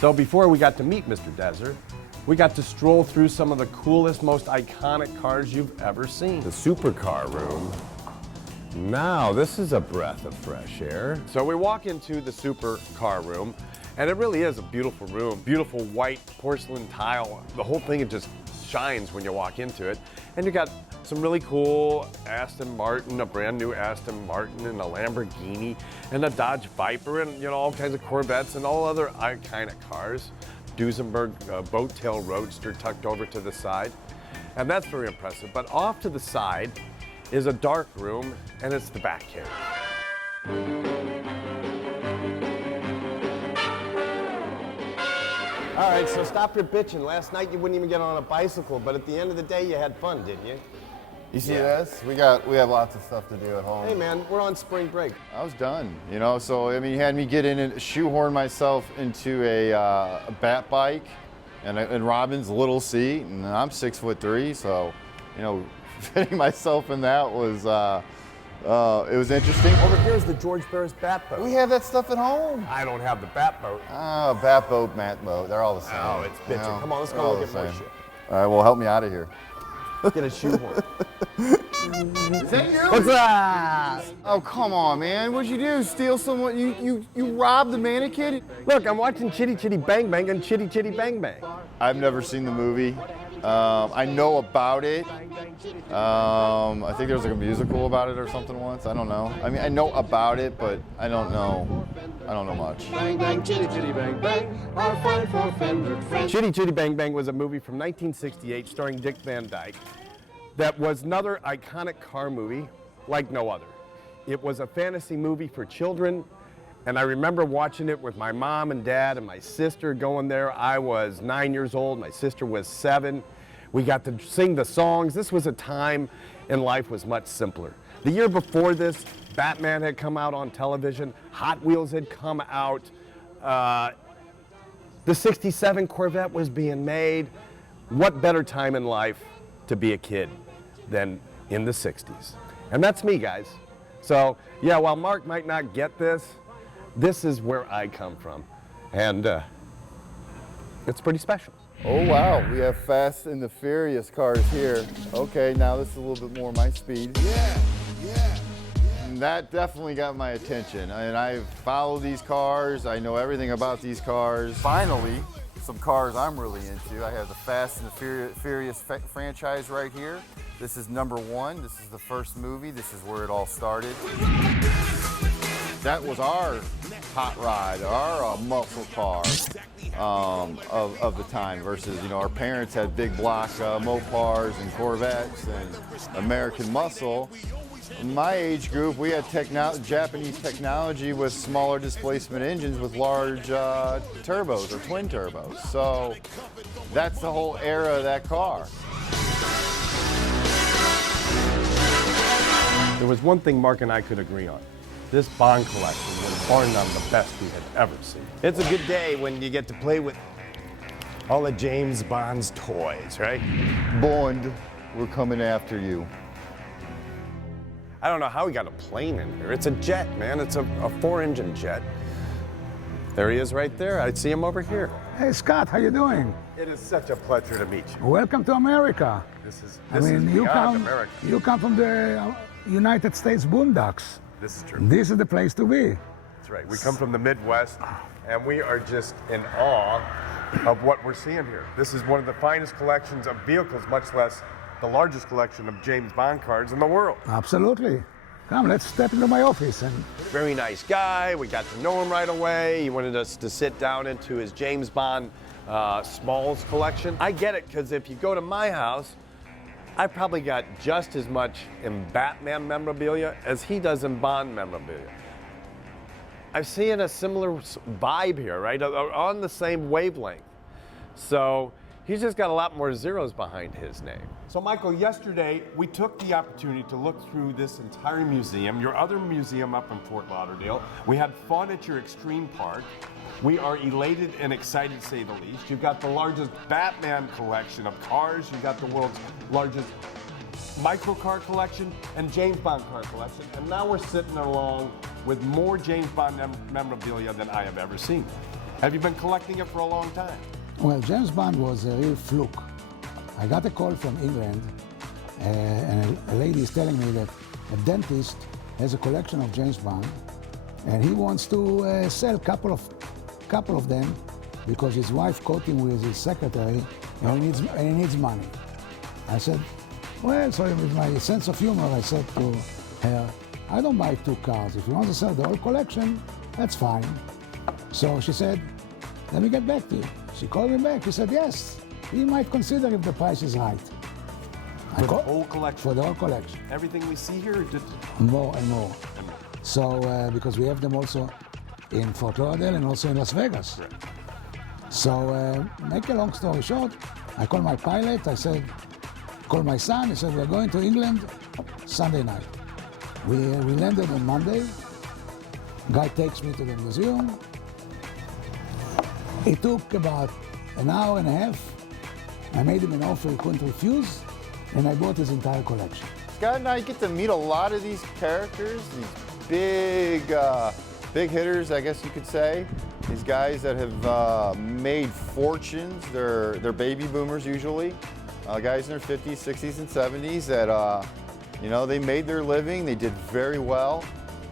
So before we got to meet Mr. Desert, we got to stroll through some of the coolest, most iconic cars you've ever seen. The supercar room. Now, this is a breath of fresh air. So we walk into the supercar room, and it really is a beautiful room. Beautiful white porcelain tile. The whole thing, it just shines when you walk into it. And you got some really cool Aston Martin, a brand new Aston Martin, and a Lamborghini, and a Dodge Viper, and all kinds of Corvettes and all other iconic cars. Duesenberg boat tail roadster tucked over to the side. And that's very impressive. But off to the side is a dark room, and it's the Batcave. All right, so stop your bitching. Last night you wouldn't even get on a bicycle, but at the end of the day you had fun, didn't you? You see this? We have lots of stuff to do at home. Hey man, we're on spring break. I was done, so I mean, you had me get in and shoehorn myself into a bat bike and Robin's little seat, and I'm 6'3", so, fitting myself in that was, it was interesting. Over here's the George Barris bat boat. We have that stuff at home. I don't have the bat boat. Oh, bat boat, mat boat, they're all the same. Oh, it's bitching. Come on, let's go look at more shit. All right, well, help me out of here. Get a shoehorn. Is that you? What's that? Oh, come on, man. What'd you do? Steal someone? You robbed the mannequin? Look, I'm watching Chitty Chitty Bang Bang and Chitty Chitty Bang Bang. I've never seen the movie. I know about it. I think there was like a musical about it or something once. I don't know. I mean, I know about it, but I don't know much. Bang, bang, chitty, chitty, bang, bang, our fine four-fingered friend. Chitty Chitty Bang Bang was a movie from 1968 starring Dick Van Dyke that was another iconic car movie like no other. It was a fantasy movie for children, and I remember watching it with my mom and dad and my sister going there. I was 9 years old, my sister was 7. We got to sing the songs. This was a time in life was much simpler. The year before this, Batman had come out on television, Hot Wheels had come out, the 67 Corvette was being made. What better time in life to be a kid than in the 60s? And that's me, guys. So, yeah, while Mark might not get this, this is where I come from. And it's pretty special. Oh, wow. We have Fast and the Furious cars here. Okay, now this is a little bit more my speed. Yeah. And that definitely got my attention. And I follow these cars. I know everything about these cars. Finally, some cars I'm really into. I have the Fast and the Furious franchise right here. This is number 1. This is the first movie. This is where it all started. That was our hot rod, our muscle car of the time versus, our parents had big block Mopars and Corvettes and American muscle. In my age group, we had Japanese technology with smaller displacement engines with large turbos or twin turbos. So that's the whole era of that car. There was one thing Mark and I could agree on. This Bond collection was bar none the best we had ever seen. It's a good day when you get to play with all of James Bond's toys, right? Bond, we're coming after you. I don't know how he got a plane in here. It's a jet, man. It's a 4-engine jet. There he is right there. I see him over here. Hey, Scott, how you doing? It is such a pleasure to meet you. Welcome to America. This is you beyond America. You come from the United States boondocks. This is true. This is the place to be. That's right. We come from the Midwest, and we are just in awe of what we're seeing here. This is one of the finest collections of vehicles, much less the largest collection of James Bond cars in the world. Absolutely. Come, let's step into my office. And very nice guy. We got to know him right away. He wanted us to sit down into his James Bond Smalls collection. I get it, because if you go to my house, I probably got just as much in Batman memorabilia as he does in Bond memorabilia. I'm seeing a similar vibe here, right? On the same wavelength. So he's just got a lot more zeros behind his name. So Michael, yesterday we took the opportunity to look through this entire museum, your other museum up in Fort Lauderdale. We had fun at your Extreme Park. We are elated and excited, to say the least. You've got the largest Batman collection of cars. You've got the world's largest microcar collection and James Bond car collection. And now we're sitting along with more James Bond memorabilia than I have ever seen. Have you been collecting it for a long time? Well, James Bond was a real fluke. I got a call from England, and a lady is telling me that a dentist has a collection of James Bond, and he wants to sell a couple of them because his wife caught him with his secretary, and he needs money. I said, well, so with my sense of humor, I said to her, I don't buy 2 cars. If you want to sell the whole collection, that's fine. So she said, let me get back to you. She called me back. She said, yes, he might consider if the price is right. For the whole collection? For the whole collection. Everything we see here? More and more. So, because we have them also in Fort Lauderdale and also in Las Vegas. Right. So, make a long story short, I called my pilot. I said, call my son. He said, we're going to England Sunday night. We landed on Monday. Guy takes me to the museum. It took about an hour and a half. I made him an offer he couldn't refuse, and I bought his entire collection. Scott and I get to meet a lot of these characters, these big hitters, I guess you could say. These guys that have made fortunes. They're baby boomers usually. Guys in their 50s, 60s, and 70s that, you know, they made their living, they did very well,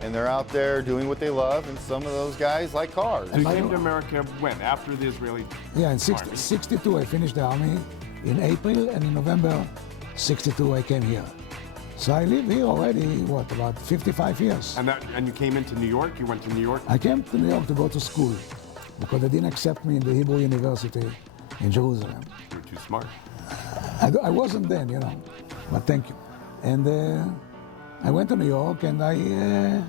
and they're out there doing what they love, and some of those guys like cars. You came to America when? After the Israeli Yeah, in army? 62 I finished the army in April, and in November 62 I came here. So I live here already, what, about 55 years. And you came into New York? You went to New York? I came to New York to go to school because they didn't accept me in the Hebrew University in Jerusalem. You were too smart. I wasn't then, you know, but thank you. And I went to New York, and I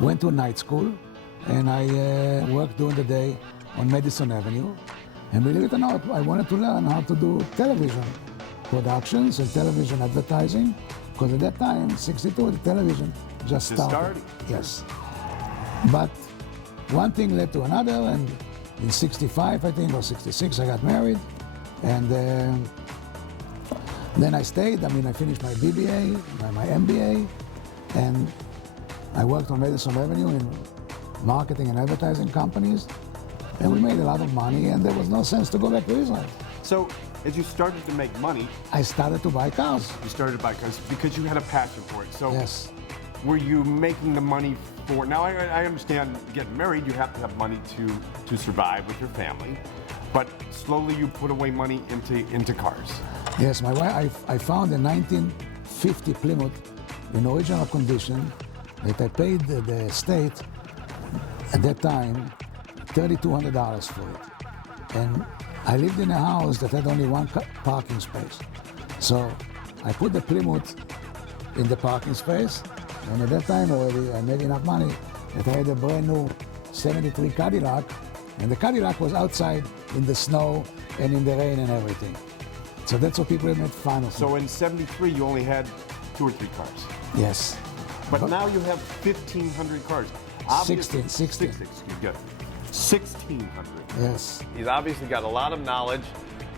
went to night school, and I worked during the day on Madison Avenue. And believe it or not, I wanted to learn how to do television productions and television advertising, because at that time, 62, the television just started. Yes. But one thing led to another, and in 65, I think, or 66, I got married, and then I stayed. I mean, I finished my BBA, my MBA, and I worked on Madison Avenue in marketing and advertising companies, and we made a lot of money, and there was no sense to go back to Israel. So, as you started to make money, I started to buy cars. you started to buy cars because you had a passion for it. So, Yes. were you making the money for? Now, I understand getting married, you have to have money to survive with your family, but slowly you put away money into cars. Yes, my wife, I found a 1950 Plymouth in original condition that I paid the state at that time $3,200 for it. And I lived in a house that had only one parking space. So I put the Plymouth in the parking space, and at that time already I made enough money that I had a brand new 73 Cadillac, and the Cadillac was outside in the snow and in the rain and everything. So that's what people made fun of. So in 73, you only had 2 or 3 cars. Yes. But now you have 1,500 cars. 16. 16, excuse me. 1,600. Yes. He's obviously got a lot of knowledge,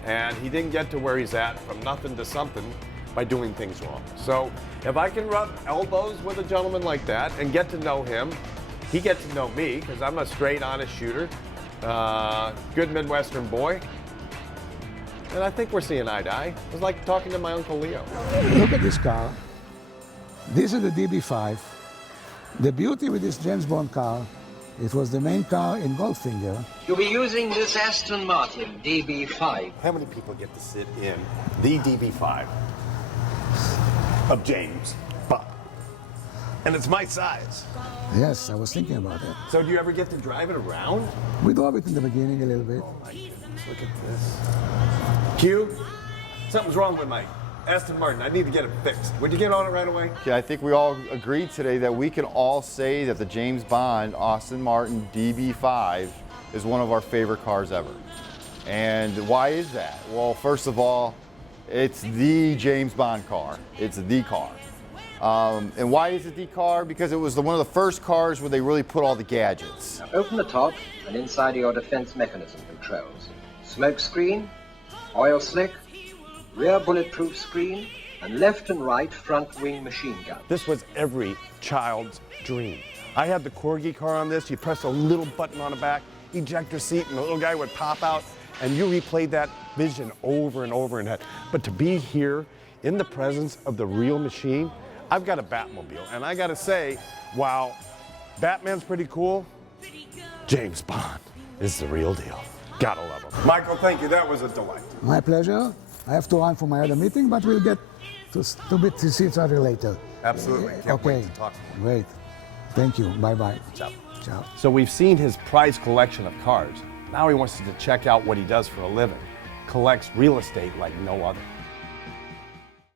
and he didn't get to where he's at from nothing to something by doing things wrong. So if I can rub elbows with a gentleman like that and get to know him, he gets to know me because I'm a straight, honest shooter, good Midwestern boy, and I think we're seeing eye to eye. It was like talking to my Uncle Leo. Look at this car. This is the DB5. The beauty with this James Bond car, it was the main car in Goldfinger. You'll be using this Aston Martin DB5. How many people get to sit in the DB5 of James Bond? And it's my size. Yes, I was thinking about that. So do you ever get to drive it around? We drove it in the beginning a little bit. Look at this. Q, something's wrong with my Aston Martin. I need to get it fixed. Would you get on it right away? Yeah, I think we all agreed today that we can all say that the James Bond Aston Martin DB5 is one of our favorite cars ever. And why is that? Well, first of all, it's the James Bond car. It's the car. And why is it the car? Because it was one of the first cars where they really put all the gadgets. Open the top and inside are your defense mechanism controls. Smoke screen, oil slick, rear bulletproof screen, and left and right front wing machine gun. This was every child's dream. I had the Corgi car on this. You press a little button on the back, ejector seat and the little guy would pop out, and you replayed that vision over and over in head. But to be here in the presence of the real machine, I've got a Batmobile, and I gotta say, while Batman's pretty cool, James Bond is the real deal. Gotta love him. Michael, thank you. That was a delight. My pleasure. I have to run for my other meeting, but we'll get to see each other later. Absolutely. Can't wait to talk. Great. Thank you. Bye-bye. Ciao. Ciao. So we've seen his prized collection of cars. Now he wants us to check out what he does for a living. Collects real estate like no other.